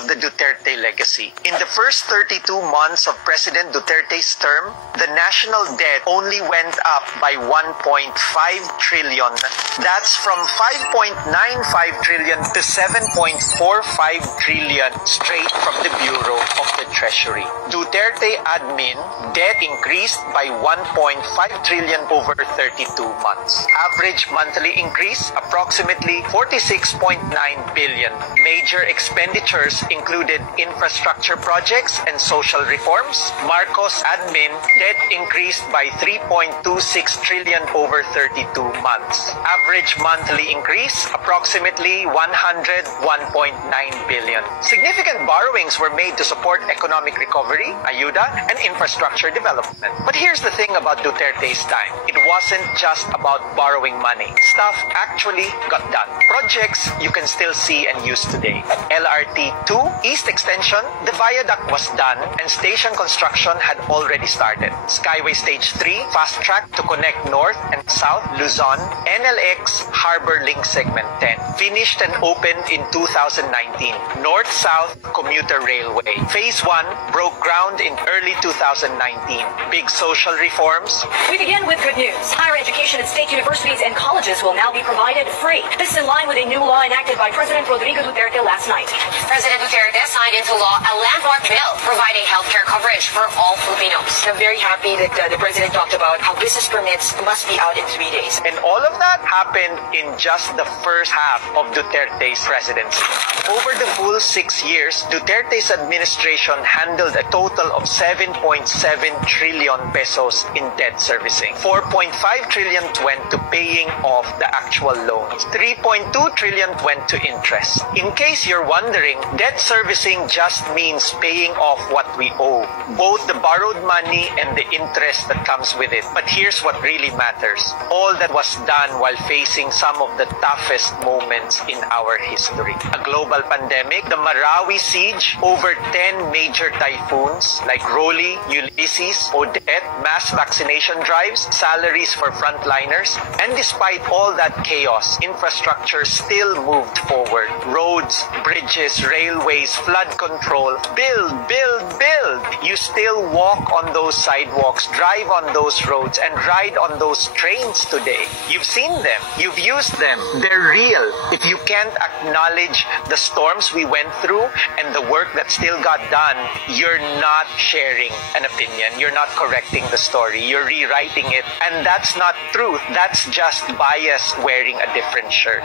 of the Duterte legacy. In the first 32 months of President Duterte's term, the national debt only went up by 1.5 trillion. That's from 5.95 trillion to 7.45 trillion straight from the Bureau of the Treasury. Duterte admin debt increased by 1.5 trillion over 32 months. Average monthly increase approximately 46.9 billion. Major expenditures included infrastructure projects and social reforms. Marcos admin debt increased by 3.26 trillion over 32 months. Average monthly increase approximately 101.9 billion. Significant borrowings were made to support economic recovery, ayuda, and infrastructure development. But here's the thing about Duterte's time. It wasn't just about borrowing money. Stuff actually got done. Projects you can still see and use today. LRT 2 East Extension, the viaduct was done and station construction had already started. Skyway Stage 3, fast track to connect North and South Luzon. NLX Harbor Link Segment 10, finished and opened in 2019. North-South Commuter Railway. Phase 1 broke ground in early 2019. Big social reforms. We begin with good news. Higher education at state universities and colleges will now be provided free. This is in line with a new law enacted by President Rodrigo Duterte last night. President Duterte signed into law a landmark bill providing healthcare coverage for all Filipinos. I'm very happy that the President talked about how business permits must be out in 3 days. And all of that happened in just the first half of Duterte's presidency. Over the full 6 years, Duterte's administration handled a total of 7.7 trillion pesos in debt servicing. 4.5 trillion went to paying off the actual loans. 3.2 trillion went to interest. In case you're wondering, debt servicing just means paying off what we owe, both the borrowed money and the interest that comes with it. But here's what really matters. All that was done while facing some of the toughest moments in our history. A global pandemic, the Marawi siege, over 10 major typhoons like Rolly, Ulysses, Odette, mass vaccination drives, salaries for frontliners, and despite all that chaos, infrastructure still moved forward. Roads, bridges, railways, flood control, build, build, build. You still walk on those sidewalks, drive on those roads, and ride on those trains today. You've seen them. You've used them. They're real. If you can't acknowledge the storms we went through and the work that still got done, you're not sharing an opinion. You're not correcting the story. You're rewriting it. And that's not truth. That's just bias wearing a different shirt.